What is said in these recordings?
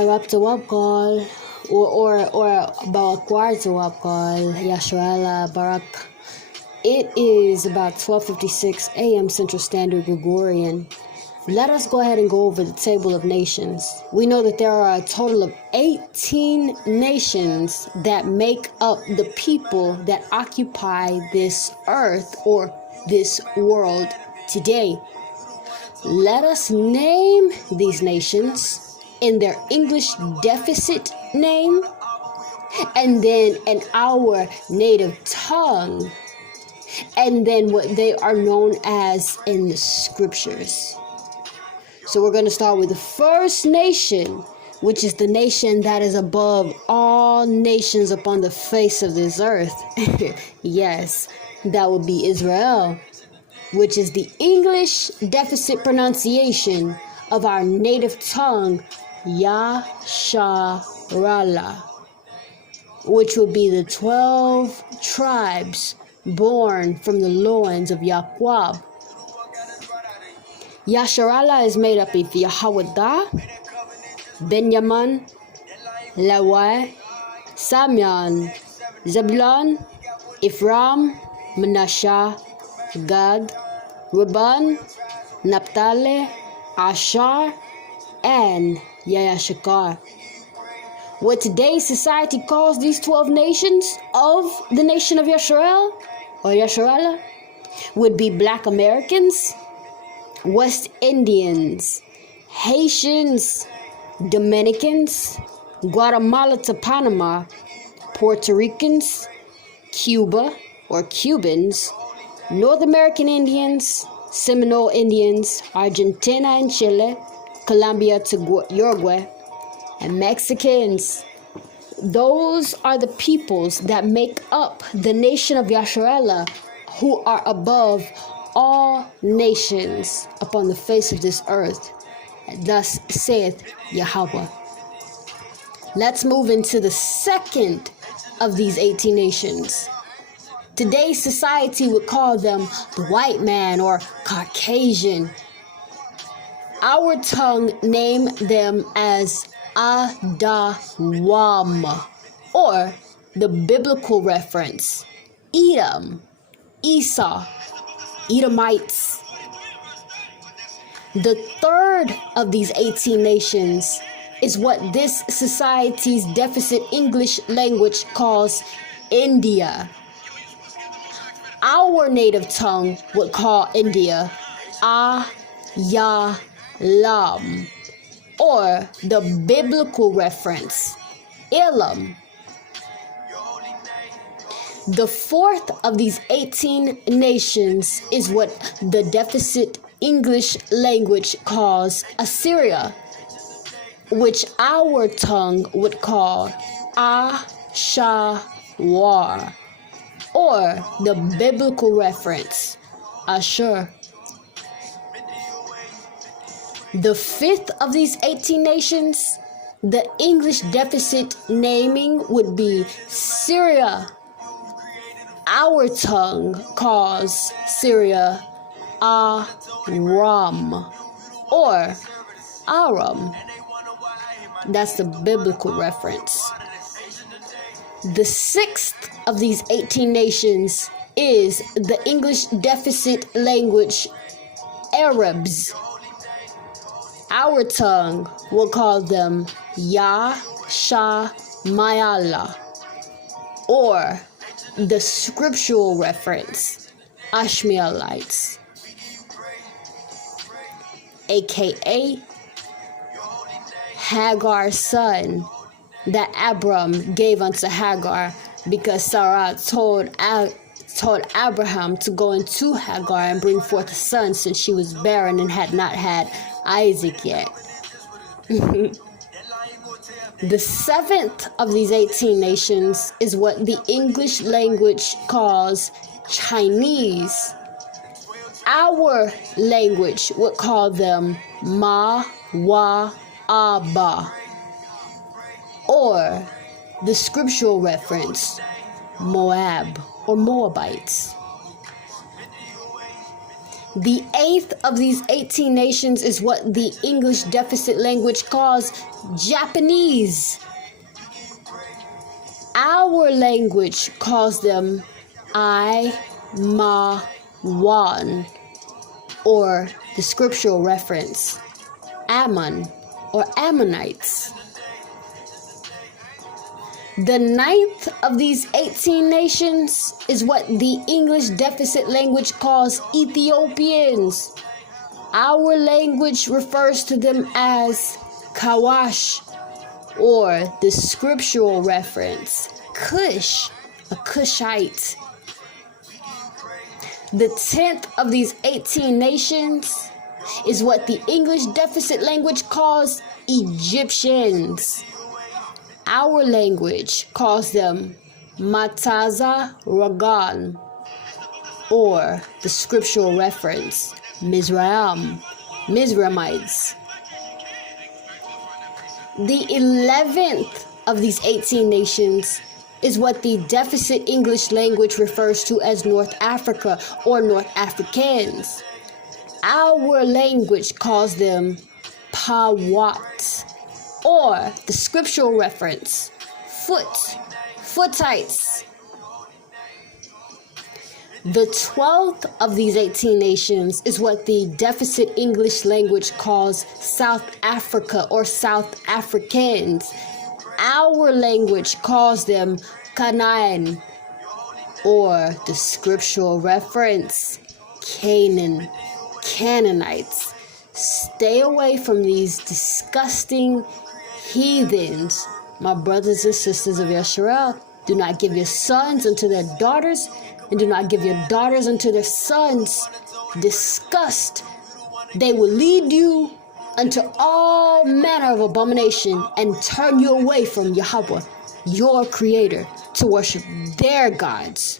Harap Tawabkal or Bawakwar Tawabkal YaSharAal Barak. It is about 12:56 a.m. Central Standard Gregorian. Let us go ahead and go over the table of nations. We know that there are a total of 18 nations that make up the people that occupy this earth or this world today. Let us name these nations in their English deficit name and then in our native tongue, and then what they are known as in the scriptures. So we're going to start with the first nation, which is the nation that is above all nations upon the face of this earth. Yes, that would be Israel, which is the English deficit pronunciation of our native tongue, YaSharAal, which would be the 12 tribes born from the loins of Yaqub. YaSharAal is made up of Thawadah, Benjamin, Levi, Simeon, Zebulun, Ephraim, Manasseh, Gad, Reuben, Naphtali, Asher, and Issachar. What today's society calls these 12 nations of the nation of YaSharAal or YaSharAal would be Black Americans, West Indians, Haitians, Dominicans, Guatemala to Panama, Puerto Ricans, Cuba or Cubans, North American Indians, Seminole Indians, Argentina and Chile, Colombia to Uruguay, and Mexicans. Those are the peoples that make up the nation of YaSharAal, who are above all nations upon the face of this earth. Thus saith Yahweh. Let's move into the second of these 18 nations. Today's society would call them the white man or Caucasian. Our tongue name them as Adawam, or the biblical reference, Edom, Esau, Edomites. The third of these 18 nations is what this society's deficit English language calls India. Our native tongue would call India Ayalam, or the biblical reference, Elam. The fourth of these 18 nations is what the deficit English language calls Assyria, which our tongue would call Ashawar, or the biblical reference, Ashur. The fifth of these 18 nations, the English deficit naming would be Syria. Our tongue calls Syria Aram or Aram. That's the biblical reference. The sixth of these 18 nations is the English deficit language Arabs. Our tongue will call them Yashamayala, or the scriptural reference, Ishmaelites, aka Hagar's son that Abram gave unto Hagar, because Sarah told Abraham to go into Hagar and bring forth a son, since she was barren and had not had Isaac yet. The seventh of these 18 nations is what the English language calls Chinese. Our language would call them Ma-wa-aba, or the scriptural reference, Moab or Moabites. The 8th of these 18 nations is what the English deficit language calls Japanese. Our language calls them I, Ma, Wan, or the scriptural reference, Ammon or Ammonites. The 9th of these 18 nations is what the English deficit language calls Ethiopians. Our language refers to them as Kawash, or the scriptural reference, Cush, a Cushite. The 10th of these 18 nations is what the English deficit language calls Egyptians. Our language calls them Mataza Ragan, or the scriptural reference, Mizraimites. The 11th of these 18 nations is what the deficit English language refers to as North Africa or North Africans. Our language calls them Pawat, or the scriptural reference, Foothites. The 12th of these 18 nations is what the deficit English language calls South Africa or South Africans. Our language calls them Canaan, or the scriptural reference, Canaanites. Stay away from these disgusting heathens, my brothers and sisters of Yasharaal. Do not give your sons unto their daughters, and do not give your daughters unto their sons. Disgust. They will lead you unto all manner of abomination and turn you away from Yahweh, your creator, to worship their gods.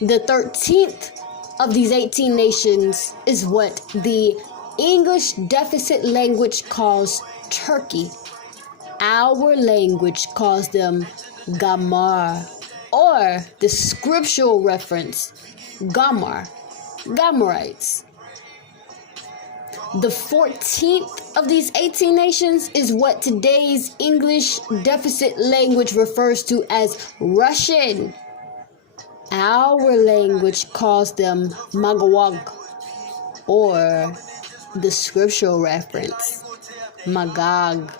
The 13th of these 18 nations is what the English deficit language calls Turkey. Our language calls them Gamar, or the scriptural reference, Gamarites. The 14th of these 18 nations is what today's English deficit language refers to as Russian. Our language calls them Magawag, or the scriptural reference, Magog.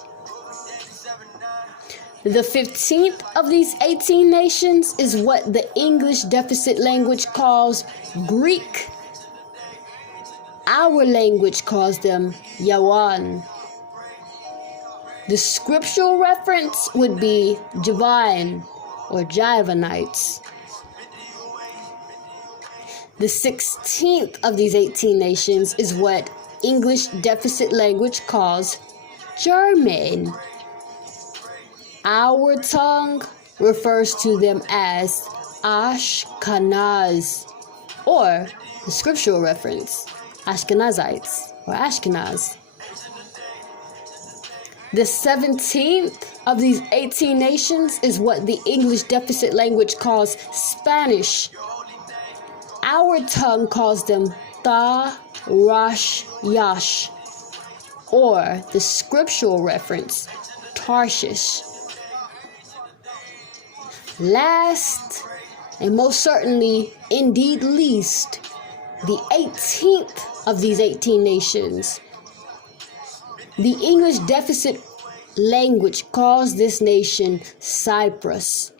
The 15th of these 18 nations is what the English deficit language calls Greek. Our language calls them Yawan. The scriptural reference would be Javan or Javanites. The 16th of these 18 nations is what English deficit language calls German. Our tongue refers to them as Ashkenaz, or the scriptural reference, Ashkenazites or Ashkenaz. The 17th of these 18 nations is what the English deficit language calls Spanish. Our tongue calls them Yash, or the scriptural reference, Tarshish. Last, and most certainly, indeed least, the 18th of these 18 nations. The English deficit language calls this nation Cyprus.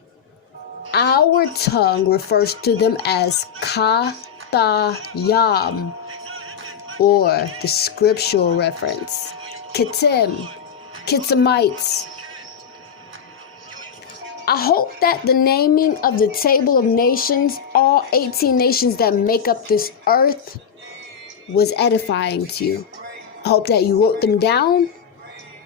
Our tongue refers to them as KayaYasharaal, or the scriptural reference, Kittimites. I hope that the naming of the table of nations, all 18 nations that make up this earth, was edifying to you. I hope that you wrote them down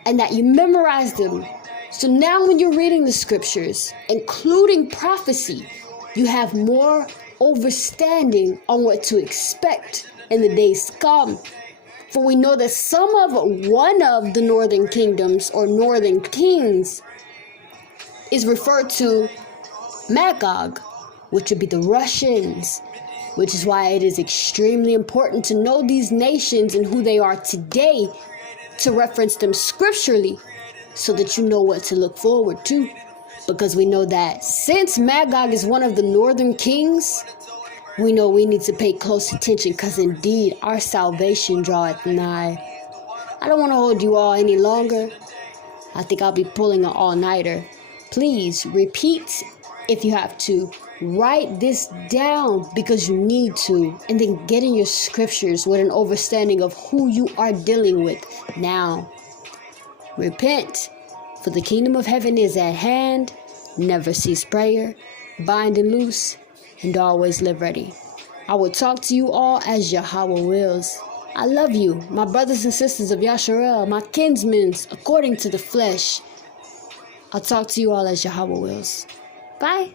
and that you memorized them. So now when you're reading the scriptures, including prophecy, you have more understanding on what to expect in the days to come. For we know that one of the northern kingdoms or northern kings is referred to Magog, which would be the Russians. which is why it is extremely important to know these nations and who they are today, to reference them scripturally so that you know what to look forward to. Because we know that since Magog is one of the northern kings, we know we need to pay close attention, because indeed our salvation draweth nigh. I don't want to hold you all any longer. I think I'll be pulling an all-nighter. Please repeat if you have to. Write this down because you need to. And then get in your scriptures with an understanding of who you are dealing with. Now, repent, for the kingdom of heaven is at hand. Never cease prayer. Bind and loose. And always live ready. I will talk to you all as Yahweh wills. I love you, my brothers and sisters of YaShara'al, my kinsmen, according to the flesh. I'll talk to you all as Yahweh wills. Bye.